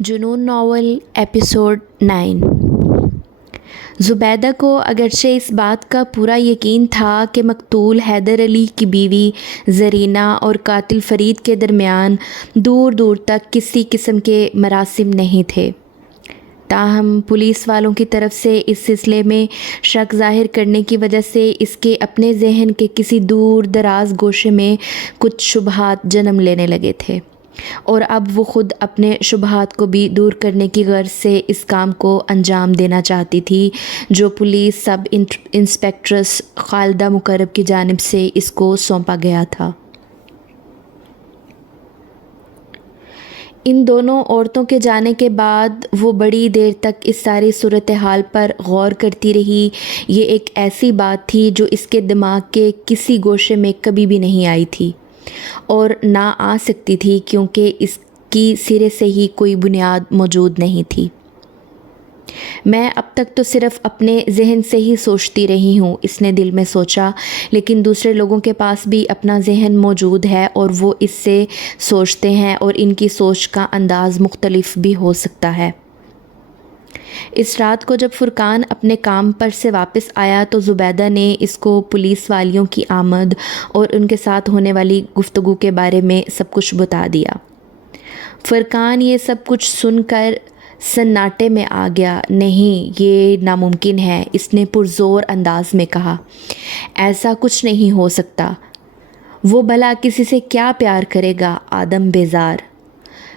جنون novel episode 9۔ Zubaida کو اگرچہ اس بات کا پورا یقین تھا کہ مقتول حیدر علی کی بیوی زرینہ اور قاتل فرید کے درمیان دور دور تک کسی قسم کے مراسم نہیں تھے، تاہم پولیس والوں کی طرف سے اس سلسلے میں شک ظاہر کرنے کی وجہ سے اس کے اپنے ذہن کے کسی دور دراز گوشے میں کچھ شبہات جنم لینے لگے تھے، اور اب وہ خود اپنے شبہات کو بھی دور کرنے کی غرض سے اس کام کو انجام دینا چاہتی تھی جو پولیس سب انسپکٹرس خالدہ مقرب کی جانب سے اس کو سونپا گیا تھا۔ ان دونوں عورتوں کے جانے کے بعد وہ بڑی دیر تک اس ساری صورتحال پر غور کرتی رہی۔ یہ ایک ایسی بات تھی جو اس کے دماغ کے کسی گوشے میں کبھی بھی نہیں آئی تھی اور نہ آ سکتی تھی، کیونکہ اس کی سرے سے ہی کوئی بنیاد موجود نہیں تھی۔ میں اب تک تو صرف اپنے ذہن سے ہی سوچتی رہی ہوں، اس نے دل میں سوچا، لیکن دوسرے لوگوں کے پاس بھی اپنا ذہن موجود ہے اور وہ اس سے سوچتے ہیں اور ان کی سوچ کا انداز مختلف بھی ہو سکتا ہے۔ اس رات کو جب فرقان اپنے کام پر سے واپس آیا تو زبیدہ نے اس کو پولیس والیوں کی آمد اور ان کے ساتھ ہونے والی گفتگو کے بارے میں سب کچھ بتا دیا۔ فرقان یہ سب کچھ سن کر سناٹے میں آ گیا۔ نہیں، یہ ناممکن ہے، اس نے پرزور انداز میں کہا۔ ایسا کچھ نہیں ہو سکتا۔ وہ بھلا کسی سے کیا پیار کرے گا، آدم بیزار۔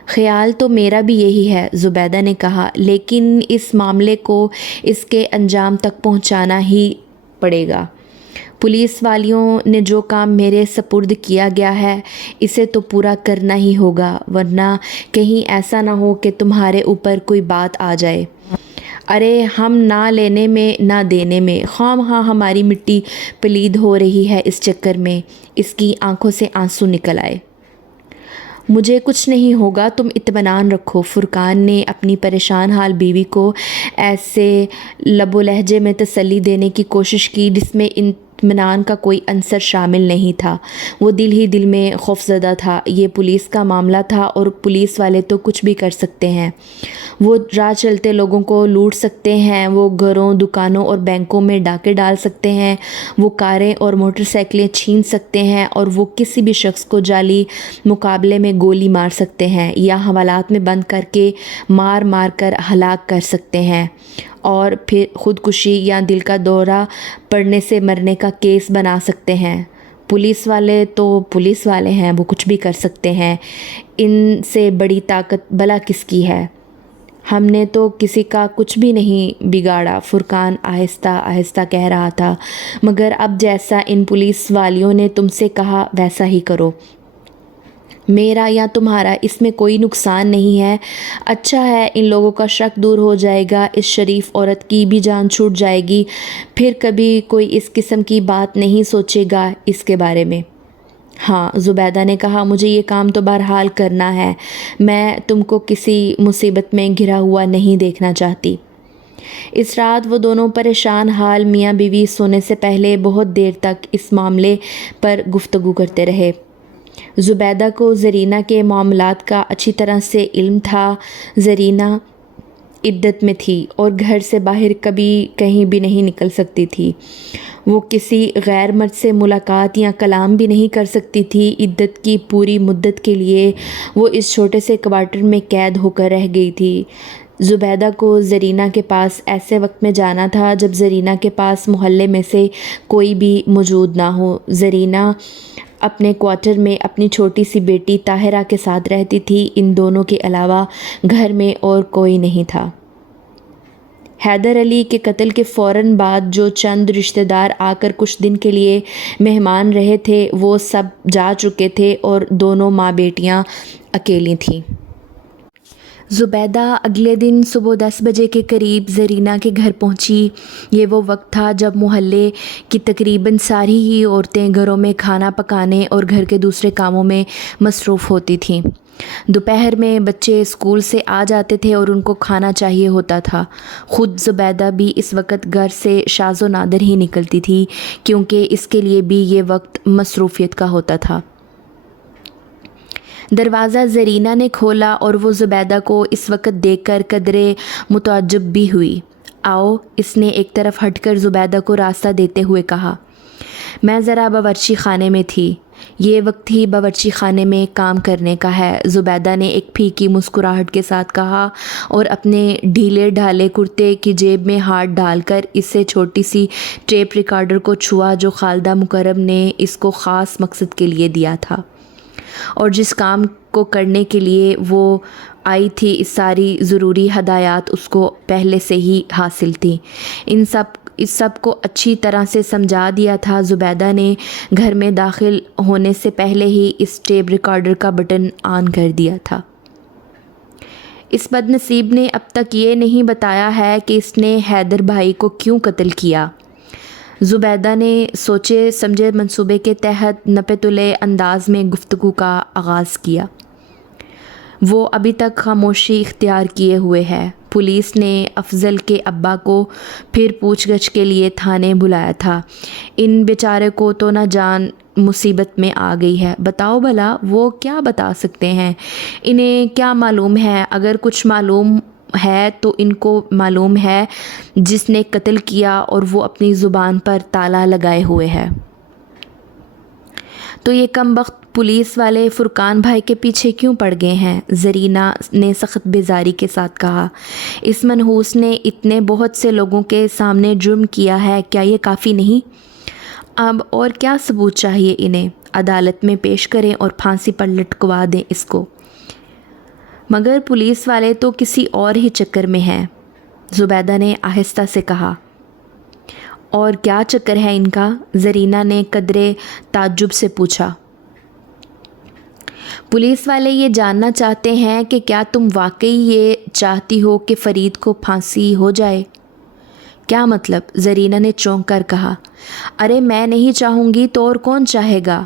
خیال تو میرا بھی یہی ہے، زبیدہ نے کہا، لیکن اس معاملے کو اس کے انجام تک پہنچانا ہی پڑے گا۔ پولیس والیوں نے جو کام میرے سپرد کیا گیا ہے اسے تو پورا کرنا ہی ہوگا، ورنہ کہیں ایسا نہ ہو کہ تمہارے اوپر کوئی بات آ جائے۔ ارے ہم نہ لینے میں نہ دینے میں، خواہ مخواہ ہماری مٹی پلید ہو رہی ہے اس چکر میں۔ اس کی آنکھوں سے آنسو نکل آئے۔ مجھے کچھ نہیں ہوگا، تم اطمینان رکھو۔ فرقان نے اپنی پریشان حال بیوی کو ایسے لب و لہجے میں تسلی دینے کی کوشش کی جس میں اطمینان کا کوئی عنصر شامل نہیں تھا۔ وہ دل ہی دل میں خوفزدہ تھا۔ یہ پولیس کا معاملہ تھا اور پولیس والے تو کچھ بھی کر سکتے ہیں۔ وہ راہ چلتے لوگوں کو لوٹ سکتے ہیں، وہ گھروں، دکانوں اور بینکوں میں ڈاکے ڈال سکتے ہیں، وہ کاریں اور موٹر سائیکلیں چھین سکتے ہیں، اور وہ کسی بھی شخص کو جعلی مقابلے میں گولی مار سکتے ہیں یا حوالات میں بند کر کے مار مار کر ہلاک کر سکتے ہیں، اور پھر خودکشی یا دل کا دورہ پڑنے سے مرنے کا کیس بنا سکتے ہیں۔ پولیس والے تو پولیس والے ہیں، وہ کچھ بھی کر سکتے ہیں۔ ان سے بڑی طاقت بھلا کس کی ہے؟ ہم نے تو کسی کا کچھ بھی نہیں بگاڑا، فرقان آہستہ آہستہ کہہ رہا تھا، مگر اب جیسا ان پولیس والیوں نے تم سے کہا ویسا ہی کرو۔ میرا یا تمہارا اس میں کوئی نقصان نہیں ہے۔ اچھا ہے، ان لوگوں کا شک دور ہو جائے گا، اس شریف عورت کی بھی جان چھوٹ جائے گی، پھر کبھی کوئی اس قسم کی بات نہیں سوچے گا اس کے بارے میں۔ ہاں، زبیدہ نے کہا، مجھے یہ کام تو بہرحال کرنا ہے، میں تم کو کسی مصیبت میں گھرا ہوا نہیں دیکھنا چاہتی۔ اس رات وہ دونوں پریشان حال میاں بیوی سونے سے پہلے بہت دیر تک اس معاملے پر گفتگو کرتے رہے۔ زبیدہ کو زرینہ کے معاملات کا اچھی طرح سے علم تھا۔ زرینہ عدت میں تھی اور گھر سے باہر کبھی کہیں بھی نہیں نکل سکتی تھی۔ وہ کسی غیر مرد سے ملاقات یا کلام بھی نہیں کر سکتی تھی۔ عدت کی پوری مدت کے لیے وہ اس چھوٹے سے کوارٹر میں قید ہو کر رہ گئی تھی۔ زبیدہ کو زرینہ کے پاس ایسے وقت میں جانا تھا جب زرینہ کے پاس محلے میں سے کوئی بھی موجود نہ ہو۔ زرینہ اپنے کوارٹر میں اپنی چھوٹی سی بیٹی طاہرہ کے ساتھ رہتی تھی۔ ان دونوں کے علاوہ گھر میں اور کوئی نہیں تھا۔ حیدر علی کے قتل کے فوراً بعد جو چند رشتہ دار آ کر کچھ دن کے لیے مہمان رہے تھے وہ سب جا چکے تھے اور دونوں ماں بیٹیاں اکیلی تھیں۔ زبیدہ اگلے دن صبح 10 بجے کے قریب زرینہ کے گھر پہنچی۔ یہ وہ وقت تھا جب محلے کی تقریباً ساری ہی عورتیں گھروں میں کھانا پکانے اور گھر کے دوسرے کاموں میں مصروف ہوتی تھیں۔ دوپہر میں بچے اسکول سے آ جاتے تھے اور ان کو کھانا چاہیے ہوتا تھا۔ خود زبیدہ بھی اس وقت گھر سے شاذ و نادر ہی نکلتی تھی، کیونکہ اس کے لیے بھی یہ وقت مصروفیت کا ہوتا تھا۔ دروازہ زرینہ نے کھولا اور وہ زبیدہ کو اس وقت دیکھ کر قدرے متعجب بھی ہوئی۔ آؤ، اس نے ایک طرف ہٹ کر زبیدہ کو راستہ دیتے ہوئے کہا۔ میں ذرا باورچی خانے میں تھی۔ یہ وقت ہی باورچی خانے میں کام کرنے کا ہے، زبیدہ نے ایک پھیکی مسکراہٹ کے ساتھ کہا اور اپنے ڈھیلے ڈھالے کرتے کی جیب میں ہاتھ ڈال کر اسے چھوٹی سی ٹیپ ریکارڈر کو چھوا جو خالدہ مکرم نے اس کو خاص مقصد کے لیے دیا تھا اور جس کام کو کرنے کے لیے وہ آئی تھی۔ اس ساری ضروری ہدایات اس کو پہلے سے ہی حاصل تھیں۔ اس سب کو اچھی طرح سے سمجھا دیا تھا۔ زبیدہ نے گھر میں داخل ہونے سے پہلے ہی اس ٹیپ ریکارڈر کا بٹن آن کر دیا تھا۔ اس بد نصیب نے اب تک یہ نہیں بتایا ہے کہ اس نے حیدر بھائی کو کیوں قتل کیا۔ زبیدہ نے سوچے سمجھے منصوبے کے تحت نپے تلے انداز میں گفتگو کا آغاز کیا۔ وہ ابھی تک خاموشی اختیار کیے ہوئے ہے۔ پولیس نے افضل کے ابا کو پھر پوچھ گچھ کے لیے تھانے بلایا تھا۔ ان بیچارے کو تو نہ جان مصیبت میں آ گئی ہے۔ بتاؤ بھلا وہ کیا بتا سکتے ہیں؟ انہیں کیا معلوم ہے؟ اگر کچھ معلوم ہے تو ان کو معلوم ہے جس نے قتل کیا اور وہ اپنی زبان پر تالا لگائے ہوئے ہے۔ تو یہ کم بخت پولیس والے فرقان بھائی کے پیچھے کیوں پڑ گئے ہیں؟ زرینہ نے سخت بیزاری کے ساتھ کہا۔ اس منحوس نے اتنے بہت سے لوگوں کے سامنے جرم کیا ہے، کیا یہ کافی نہیں؟ اب اور کیا ثبوت چاہیے انہیں؟ عدالت میں پیش کریں اور پھانسی پر لٹکوا دیں اس کو۔ مگر پولیس والے تو کسی اور ہی چکر میں ہیں، زبیدہ نے آہستہ سے کہا۔ اور کیا چکر ہے ان کا؟ زرینہ نے قدرے تعجب سے پوچھا۔ پولیس والے یہ جاننا چاہتے ہیں کہ کیا تم واقعی یہ چاہتی ہو کہ فرید کو پھانسی ہو جائے؟ کیا مطلب؟ زرینہ نے چونک کر کہا۔ ارے میں نہیں چاہوں گی تو اور کون چاہے گا؟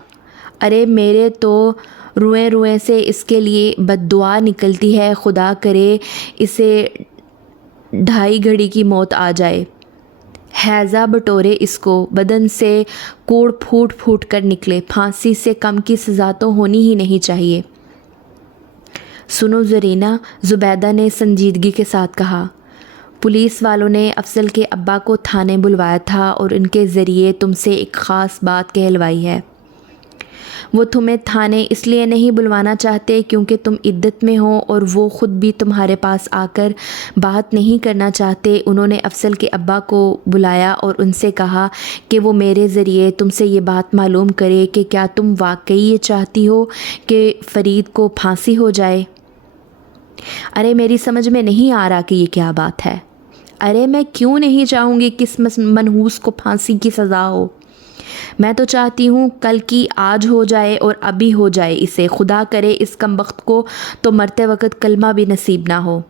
ارے میرے تو روئیں روئیں سے اس کے لیے بد دعا نکلتی ہے، خدا کرے اسے 2.5 گھڑی کی موت آ جائے۔ ہیضہ بٹورے اس کو، بدن سے کوڑ پھوٹ پھوٹ کر نکلے۔ پھانسی سے کم کی سزا تو ہونی ہی نہیں چاہیے۔ سنو زرینہ، زبیدہ نے سنجیدگی کے ساتھ کہا، پولیس والوں نے افضل کے ابا کو تھانے بلوایا تھا اور ان کے ذریعے تم سے ایک خاص بات کہلوائی ہے۔ وہ تمہیں تھانے اس لیے نہیں بلوانا چاہتے کیونکہ تم عدت میں ہو اور وہ خود بھی تمہارے پاس آ کر بات نہیں کرنا چاہتے۔ انہوں نے افضل کے ابا کو بلایا اور ان سے کہا کہ وہ میرے ذریعے تم سے یہ بات معلوم کرے کہ کیا تم واقعی یہ چاہتی ہو کہ فرید کو پھانسی ہو جائے؟ ارے میری سمجھ میں نہیں آ رہا کہ یہ کیا بات ہے۔ ارے میں کیوں نہیں چاہوں گی کس منحوس کو پھانسی کی سزا ہو؟ میں تو چاہتی ہوں کل کی آج ہو جائے اور ابھی ہو جائے اسے۔ خدا کرے اس کمبخت کو تو مرتے وقت کلمہ بھی نصیب نہ ہو۔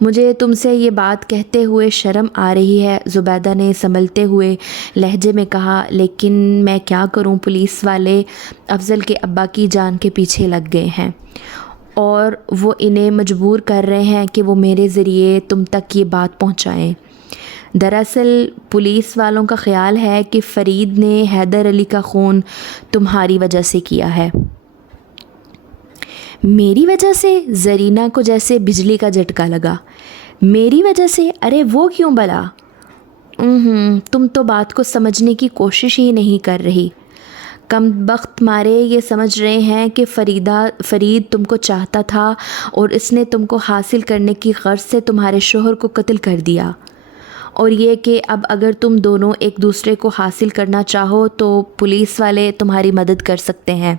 مجھے تم سے یہ بات کہتے ہوئے شرم آ رہی ہے، زبیدہ نے سنبھلتے ہوئے لہجے میں کہا، لیکن میں کیا کروں؟ پولیس والے افضل کے ابا کی جان کے پیچھے لگ گئے ہیں اور وہ انہیں مجبور کر رہے ہیں کہ وہ میرے ذریعے تم تک یہ بات پہنچائیں۔ دراصل پولیس والوں کا خیال ہے کہ فرید نے حیدر علی کا خون تمہاری وجہ سے کیا ہے۔ میری وجہ سے؟ زرینہ کو جیسے بجلی کا جھٹکا لگا۔ میری وجہ سے؟ ارے وہ کیوں بلا؟ تم تو بات کو سمجھنے کی کوشش ہی نہیں کر رہی۔ کم بخت مارے یہ سمجھ رہے ہیں کہ فرید تم کو چاہتا تھا اور اس نے تم کو حاصل کرنے کی غرض سے تمہارے شوہر کو قتل کر دیا، اور یہ کہ اب اگر تم دونوں ایک دوسرے کو حاصل کرنا چاہو تو پولیس والے تمہاری مدد کر سکتے ہیں،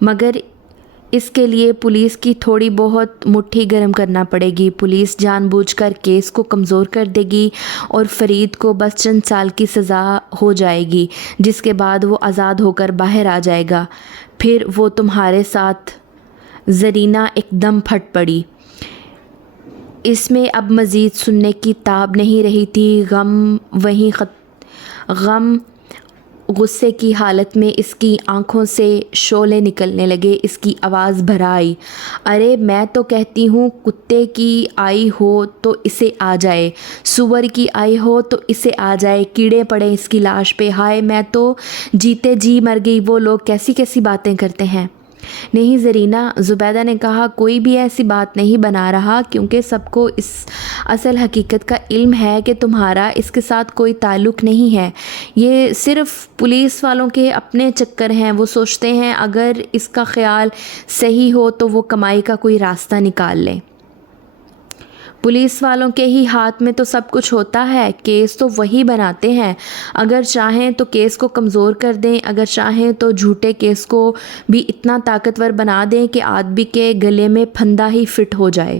مگر اس کے لیے پولیس کی تھوڑی بہت مٹھی گرم کرنا پڑے گی۔ پولیس جان بوجھ کر کیس کو کمزور کر دے گی اور فرید کو بس چند سال کی سزا ہو جائے گی، جس کے بعد وہ آزاد ہو کر باہر آ جائے گا، پھر وہ تمہارے ساتھ۔ زرینہ ایک دم پھٹ پڑی۔ اس میں اب مزید سننے کی تاب نہیں رہی تھی۔ غم غصے کی حالت میں اس کی آنکھوں سے شعلے نکلنے لگے، اس کی آواز بھر آئی، ارے میں تو کہتی ہوں کتے کی آئی ہو تو اسے آ جائے، سور کی آئی ہو تو اسے آ جائے، کیڑے پڑے اس کی لاش پہ، ہائے میں تو جیتے جی مر گئی، وہ لوگ کیسی کیسی باتیں کرتے ہیں۔ نہیں زرینہ، زبیدہ نے کہا، کوئی بھی ایسی بات نہیں بنا رہا، کیونکہ سب کو اس اصل حقیقت کا علم ہے کہ تمہارا اس کے ساتھ کوئی تعلق نہیں ہے، یہ صرف پولیس والوں کے اپنے چکر ہیں، وہ سوچتے ہیں اگر اس کا خیال صحیح ہو تو وہ کمائی کا کوئی راستہ نکال لیں۔ پولیس والوں کے ہی ہاتھ میں تو سب کچھ ہوتا ہے، کیس تو وہی بناتے ہیں، اگر چاہیں تو کیس کو کمزور کر دیں، اگر چاہیں تو جھوٹے کیس کو بھی اتنا طاقتور بنا دیں کہ آدمی کے گلے میں پھندا ہی فٹ ہو جائے۔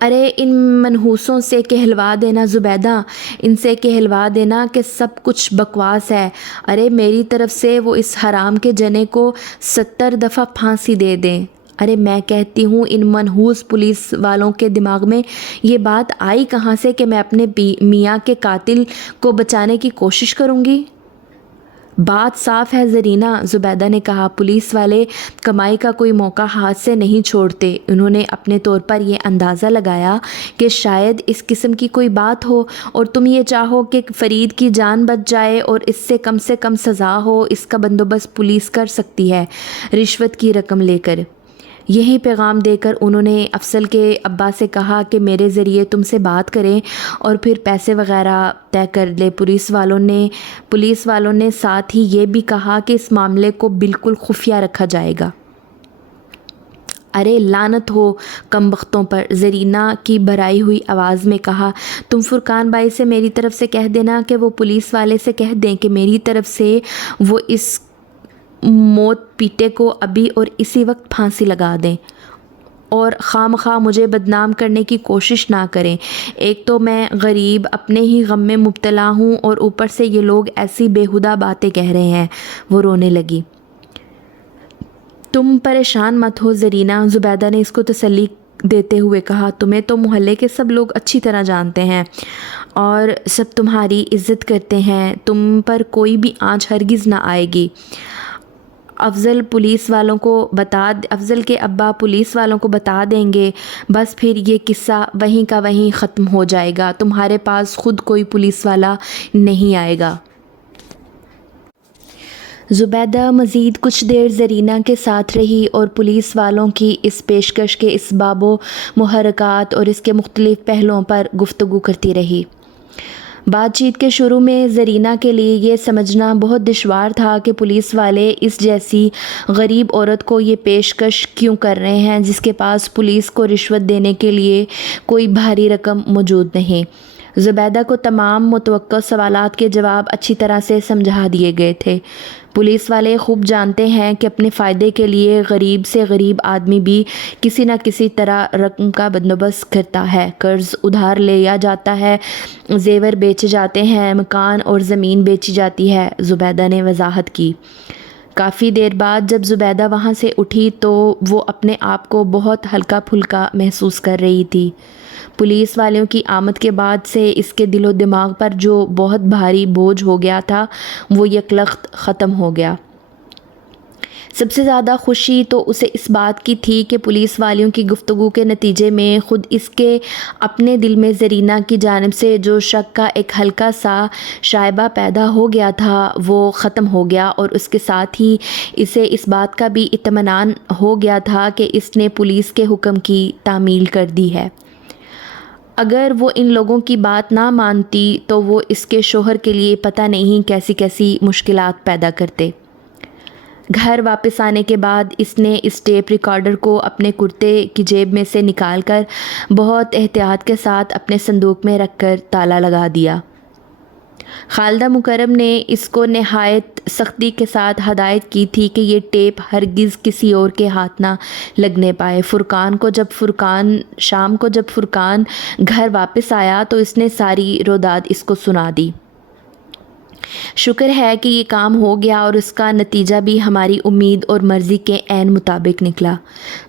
ارے ان منحوسوں سے کہلوا دینا زبیدہ، ان سے کہلوا دینا کہ سب کچھ بکواس ہے، ارے میری طرف سے وہ اس حرام کے جنے کو 70 دفعہ پھانسی دے دیں۔ ارے میں کہتی ہوں ان منحوس پولیس والوں کے دماغ میں یہ بات آئی کہاں سے کہ میں اپنے میاں کے قاتل کو بچانے کی کوشش کروں گی؟ بات صاف ہے زرینہ، زبیدہ نے کہا، پولیس والے کمائی کا کوئی موقع ہاتھ سے نہیں چھوڑتے۔ انہوں نے اپنے طور پر یہ اندازہ لگایا کہ شاید اس قسم کی کوئی بات ہو اور تم یہ چاہو کہ فرید کی جان بچ جائے اور اس سے کم سزا ہو، اس کا بندوبست پولیس کر سکتی ہے رشوت کی رقم لے کر۔ یہی پیغام دے کر انہوں نے افضل کے ابا سے کہا کہ میرے ذریعے تم سے بات کریں اور پھر پیسے وغیرہ طے کر لے۔ پولیس والوں نے ساتھ ہی یہ بھی کہا کہ اس معاملے کو بالکل خفیہ رکھا جائے گا۔ ارے لعنت ہو کم بختوں پر، زرینہ کی بھرائی ہوئی آواز میں کہا، تم فرقان بھائی سے میری طرف سے کہہ دینا کہ وہ پولیس والے سے کہہ دیں کہ میری طرف سے وہ اس موت پیٹے کو ابھی اور اسی وقت پھانسی لگا دیں اور خواہ مجھے بدنام کرنے کی کوشش نہ کریں۔ ایک تو میں غریب اپنے ہی غم میں مبتلا ہوں اور اوپر سے یہ لوگ ایسی بیہودہ باتیں کہہ رہے ہیں۔ وہ رونے لگی۔ تم پریشان مت ہو زرینہ، زبیدہ نے اس کو تسلی دیتے ہوئے کہا، تمہیں تو محلے کے سب لوگ اچھی طرح جانتے ہیں اور سب تمہاری عزت کرتے ہیں، تم پر کوئی بھی آنچ ہرگز نہ آئے گی۔ افضل کے ابا پولیس والوں کو بتا دیں گے، بس پھر یہ قصہ وہیں کا وہیں ختم ہو جائے گا، تمہارے پاس خود کوئی پولیس والا نہیں آئے گا۔ زبیدہ مزید کچھ دیر زرینہ کے ساتھ رہی اور پولیس والوں کی اس پیشکش کے اسباب و محرکات اور اس کے مختلف پہلوؤں پر گفتگو کرتی رہی۔ بات چیت کے شروع میں زرینہ کے لیے یہ سمجھنا بہت دشوار تھا کہ پولیس والے اس جیسی غریب عورت کو یہ پیشکش کیوں کر رہے ہیں جس کے پاس پولیس کو رشوت دینے کے لیے کوئی بھاری رقم موجود نہیں۔ زبیدہ کو تمام متوقع سوالات کے جواب اچھی طرح سے سمجھا دیے گئے تھے۔ پولیس والے خوب جانتے ہیں کہ اپنے فائدے کے لیے غریب سے غریب آدمی بھی کسی نہ کسی طرح رقم کا بندوبست کرتا ہے، قرض ادھار لیا جاتا ہے، زیور بیچے جاتے ہیں، مکان اور زمین بیچی جاتی ہے، زبیدہ نے وضاحت کی۔ کافی دیر بعد جب زبیدہ وہاں سے اٹھی تو وہ اپنے آپ کو بہت ہلکا پھلکا محسوس کر رہی تھی۔ پولیس والوں کی آمد کے بعد سے اس کے دل و دماغ پر جو بہت بھاری بوجھ ہو گیا تھا وہ یکلخت ختم ہو گیا۔ سب سے زیادہ خوشی تو اسے اس بات کی تھی کہ پولیس والوں کی گفتگو کے نتیجے میں خود اس کے اپنے دل میں زرینہ کی جانب سے جو شک کا ایک ہلکا سا شائبہ پیدا ہو گیا تھا وہ ختم ہو گیا، اور اس کے ساتھ ہی اسے اس بات کا بھی اطمینان ہو گیا تھا کہ اس نے پولیس کے حکم کی تعمیل کر دی ہے۔ اگر وہ ان لوگوں کی بات نہ مانتی تو وہ اس کے شوہر کے لیے پتہ نہیں کیسی کیسی مشکلات پیدا کرتے۔ گھر واپس آنے کے بعد اس نے اس ٹیپ ریکارڈر کو اپنے کرتے کی جیب میں سے نکال کر بہت احتیاط کے ساتھ اپنے صندوق میں رکھ کر تالا لگا دیا۔ خالدہ مکرم نے اس کو نہایت سختی کے ساتھ ہدایت کی تھی کہ یہ ٹیپ ہرگز کسی اور کے ہاتھ نہ لگنے پائے۔ شام کو جب فرقان گھر واپس آیا تو اس نے ساری روداد اس کو سنا دی۔ شکر ہے کہ یہ کام ہو گیا اور اس کا نتیجہ بھی ہماری امید اور مرضی کے عین مطابق نکلا۔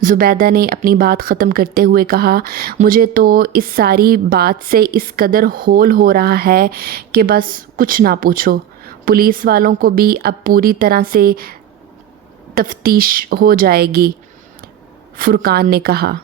زبیدہ نے اپنی بات ختم کرتے ہوئے کہا، مجھے تو اس ساری بات سے اس قدر ہول ہو رہا ہے کہ بس کچھ نہ پوچھو۔ پولیس والوں کو بھی اب پوری طرح سے تفتیش ہو جائے گی، فرقان نے کہا۔